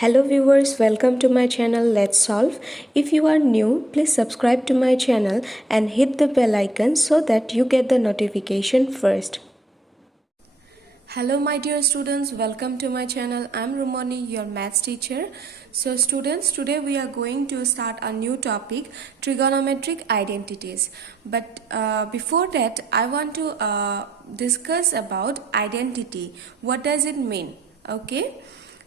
Hello viewers, welcome to my channel Let's Solve. If you are new, please subscribe to my channel and hit the bell icon so that you get the notification first. Hello my dear students, welcome to my channel. I'm Rumoni, your maths teacher. So students, today we are going to start a new topic, trigonometric identities. But before that, I want to discuss about identity. What does it mean? Okay.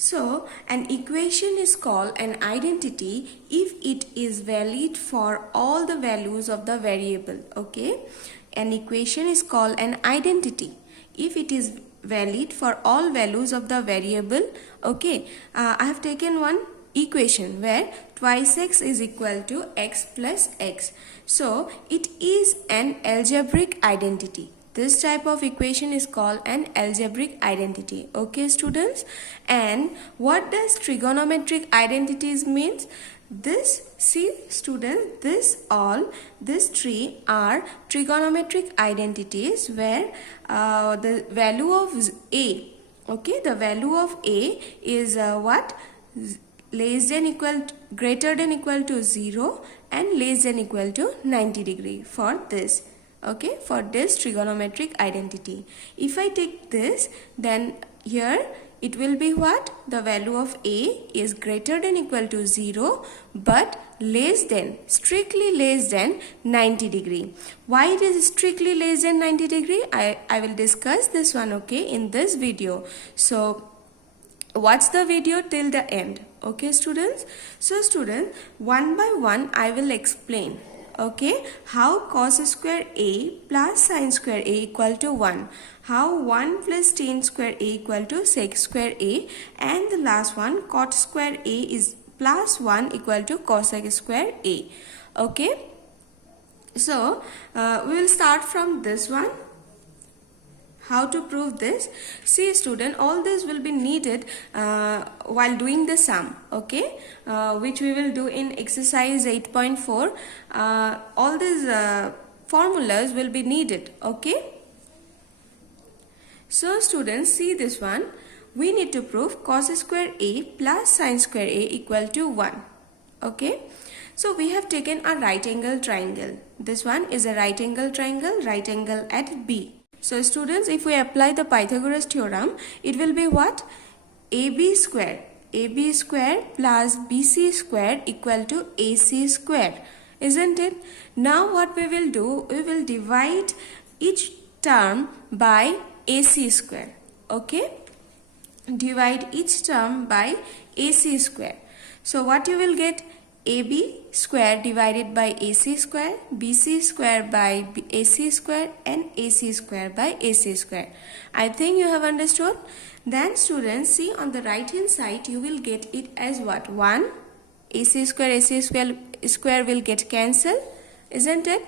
So, an equation is called an identity if it is valid for all the values of the variable. Okay, an equation is called an identity if it is valid for all values of the variable. Okay, I have taken one equation where twice x is equal to x plus x. So, it is an algebraic identity. This type of equation is called an algebraic identity. Okay students, and what does trigonometric identities means? This, see students, this three are trigonometric identities where the value of a, okay, the value of a is what? Less than equal to, greater than equal to 0 and less than equal to 90 degree for this. Okay, for this trigonometric identity. If I take this, then here it will be what? The value of a is greater than equal to 0 but less than, strictly less than 90 degree. Why it is strictly less than 90 degree? I will discuss this one, okay, in this video. So watch the video till the end. Okay students. So students, one by one I will explain. Okay, how cos square a plus sin square a equal to 1, how 1 plus tan square a equal to sec square a, and the last one cot square a is plus 1 equal to cosec square a. Okay, so we will start from this one. How to prove this? See student, all this will be needed while doing the sum, okay, which we will do in exercise 8.4. All these formulas will be needed, okay. So students, see this one. We need to prove cos square a plus sin square a equal to 1, okay. So we have taken a right angle triangle. This one is a right angle triangle, right angle at B. So students, if we apply the Pythagoras theorem, it will be what? AB square plus BC square equal to AC square, isn't it? Now what we will do, we will divide each term by AC square, okay? Divide each term by AC square. So what you will get? AB square divided by AC square, BC square by AC square, and AC square by AC square. I think you have understood. Then students, see on the right hand side you will get it as what? 1 AC square will get cancelled, isn't it?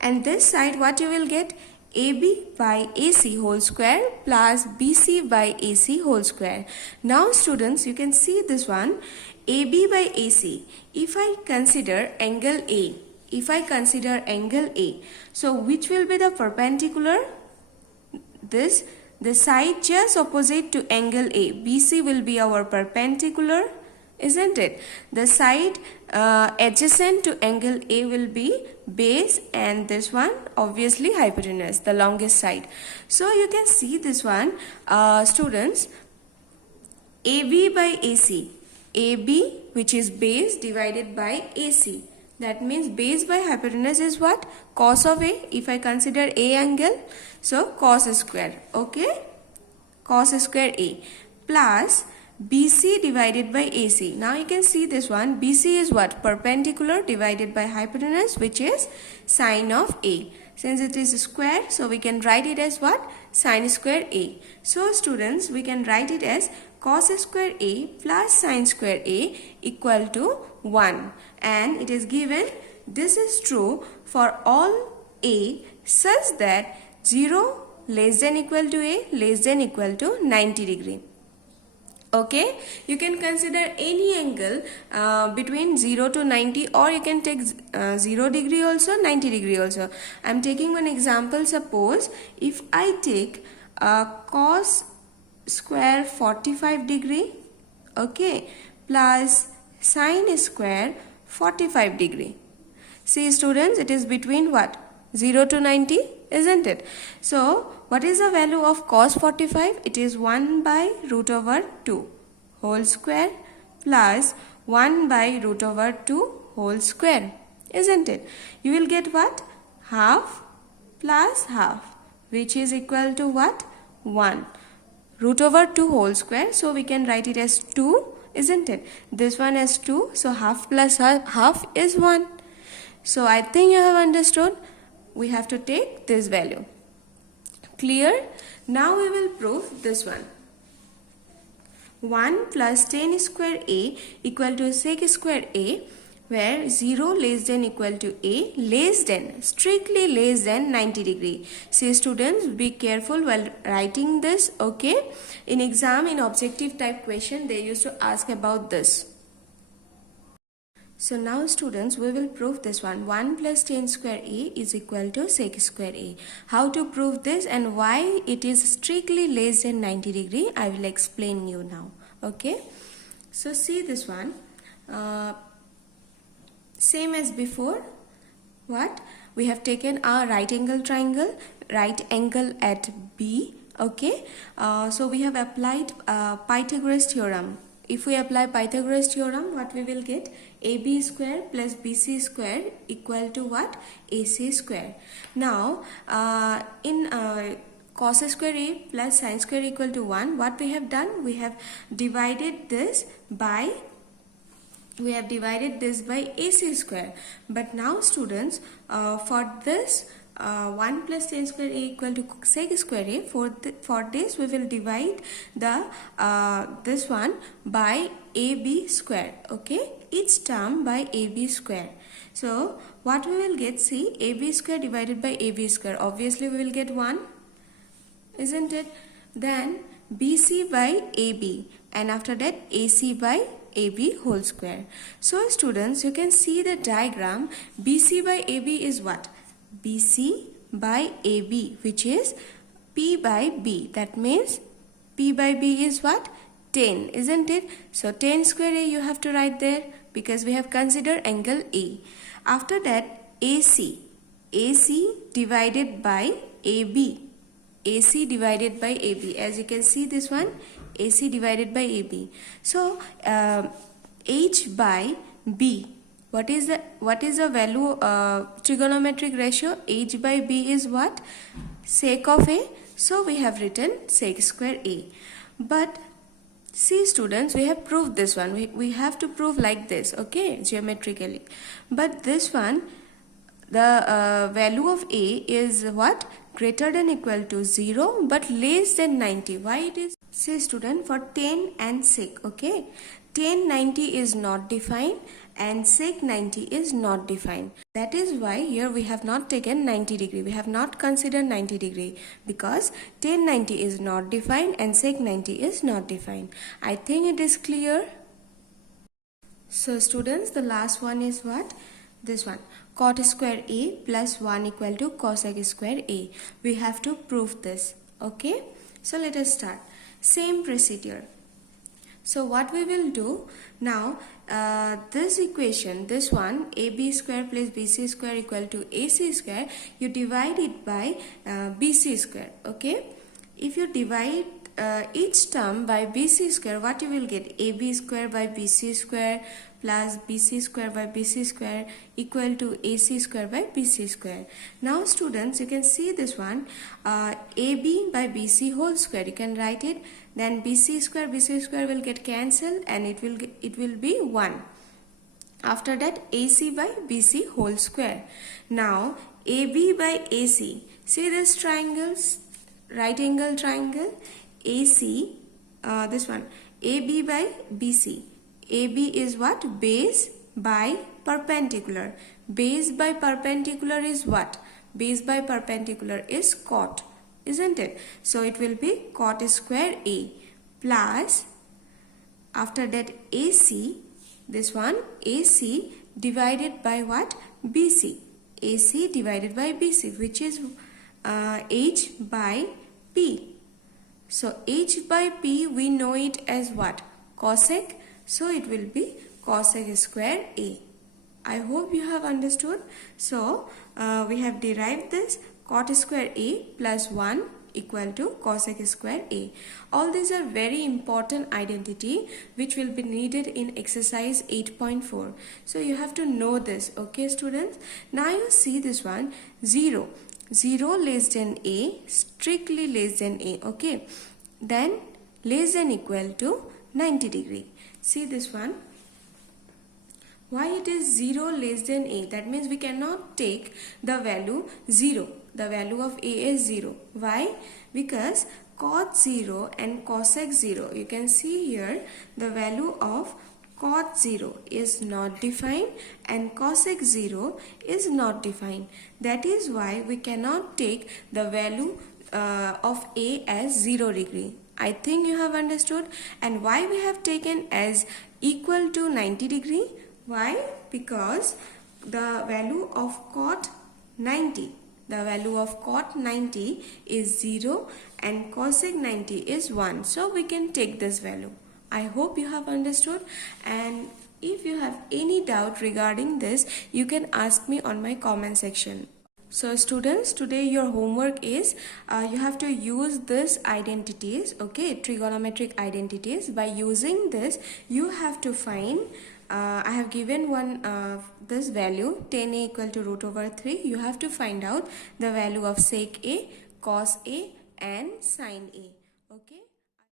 And this side what you will get? AB by AC whole square plus BC by AC whole square. Now students, you can see this one. AB by AC, if I consider angle A, so which will be the perpendicular? This, the side just opposite to angle A, BC will be our perpendicular, isn't it? The side adjacent to angle A will be base, and this one obviously hypotenuse, the longest side. So you can see this one, students, AB by AC. AB, which is base, divided by AC. That means base by hypotenuse is what? Cos of A. If I consider A angle, so cos square. Okay? Cos square A plus BC divided by AC. Now you can see this one. BC is what? Perpendicular divided by hypotenuse, which is sine of A. Since it is square, so we can write it as what? Sine square A. So students, we can write it as cos square A plus sine square A equal to 1. And it is given, this is true for all A such that 0 less than equal to A less than equal to 90 degree. Okay, you can consider any angle between 0 to 90, or you can take 0 degree also, 90 degree also. I am taking one example. Suppose if I take cos square 45 degree, okay, plus sine square 45 degree. See students, it is between what? 0 to 90, isn't it? So what is the value of cos 45? It is 1 by root over 2 whole square plus 1 by root over 2 whole square, isn't it? You will get what? Half plus half, which is equal to what? 1. Root over 2 whole square, so we can write it as 2, isn't it? This one as 2, so half plus half is 1. So I think you have understood. We have to take this value. Clear? Now we will prove this one. 1 plus tan square a equal to sec square a, where 0 less than equal to a, less than, strictly less than 90 degree. See students, be careful while writing this, okay? In exam, in objective type question, they used to ask about this. So now students, we will prove this one. 1 plus tan square a is equal to sec square a. How to prove this and why it is strictly less than 90 degree, I will explain you now. Okay. So see this one. Same as before. What? We have taken a right angle triangle, right angle at B. Okay. So we have applied Pythagoras theorem. If we apply Pythagoras theorem, what we will get? AB square plus BC square equal to what? AC square. Now, in cos square A plus sin square equal to 1, what we have done? We have divided this by AC square. But now students, for this 1 plus tan square a equal to sec square a, for this we will divide the this one by AB square. Okay, each term by AB square. So what we will get? See, AB square divided by AB square, obviously we will get 1, isn't it? Then BC by AB, and after that AC by AB whole square. So students, you can see the diagram. BC by AB is what? BC by AB, which is P by B. That means P by B is what? 10, isn't it? So tan square A you have to write there because we have considered angle A. After that AC divided by AB. AC divided by AB. As you can see this one, AC divided by AB. So H by B. What is the value trigonometric ratio? H by B is what? Sec of A. So we have written sec square A. But see students, we have proved this one. We have to prove like this, okay, geometrically. But this one, the value of A is what? Greater than equal to 0 but less than 90. Why it is? See student, for tan and sec, okay, tan 90 is not defined and sec 90 is not defined. That is why here we have not taken 90 degree. We have not considered 90 degree because tan 90 is not defined and sec 90 is not defined. I think it is clear. So students, the last one is what? This one. Cot square A plus 1 equal to cosec square A. We have to prove this. Okay. So let us start. Same procedure. So what we will do now, this equation, this one, AB square plus BC square equal to AC square, you divide it by BC square. Okay. If you divide each term by BC square, what you will get? AB square by BC square plus BC square by BC square equal to AC square by BC square. Now students, you can see this one, AB by BC whole square, you can write it, then BC square will get cancelled and it will be 1. After that AC by BC whole square. Now AB by AC, see this triangles, right angle triangle, AC, this one, AB by BC. AB is what? Base by perpendicular. Base by perpendicular is what? Base by perpendicular is cot, isn't it? So it will be cot square A plus, after that AC, this one, AC divided by what? BC. AC divided by BC, which is H by P. So H by P, we know it as what? Cosec So it will be cosec square A. I hope you have understood. So we have derived this cot square A plus 1 equal to cosec square A. All these are very important identity which will be needed in exercise 8.4. So you have to know this, okay students. Now you see this one, 0 less than A, strictly less than A, okay. Then less than equal to 90 degree. See this one. Why it is 0 less than A? That means we cannot take the value 0. The value of A is 0. Why? Because cot 0 and cosec 0. You can see here the value of cot 0 is not defined and cosec 0 is not defined. That is why we cannot take the value of A as 0 degree. I think you have understood. And why we have taken as equal to 90 degree? Why? Because the value of cot 90, the value of cot 90 is 0 and cosec 90 is 1. So we can take this value. I hope you have understood, and if you have any doubt regarding this, you can ask me on my comment section. So students, today your homework is you have to use this identities, okay, trigonometric identities. By using this, you have to find I have given one this value 10a equal to root over 3. You have to find out the value of sec a, cos a and sin a.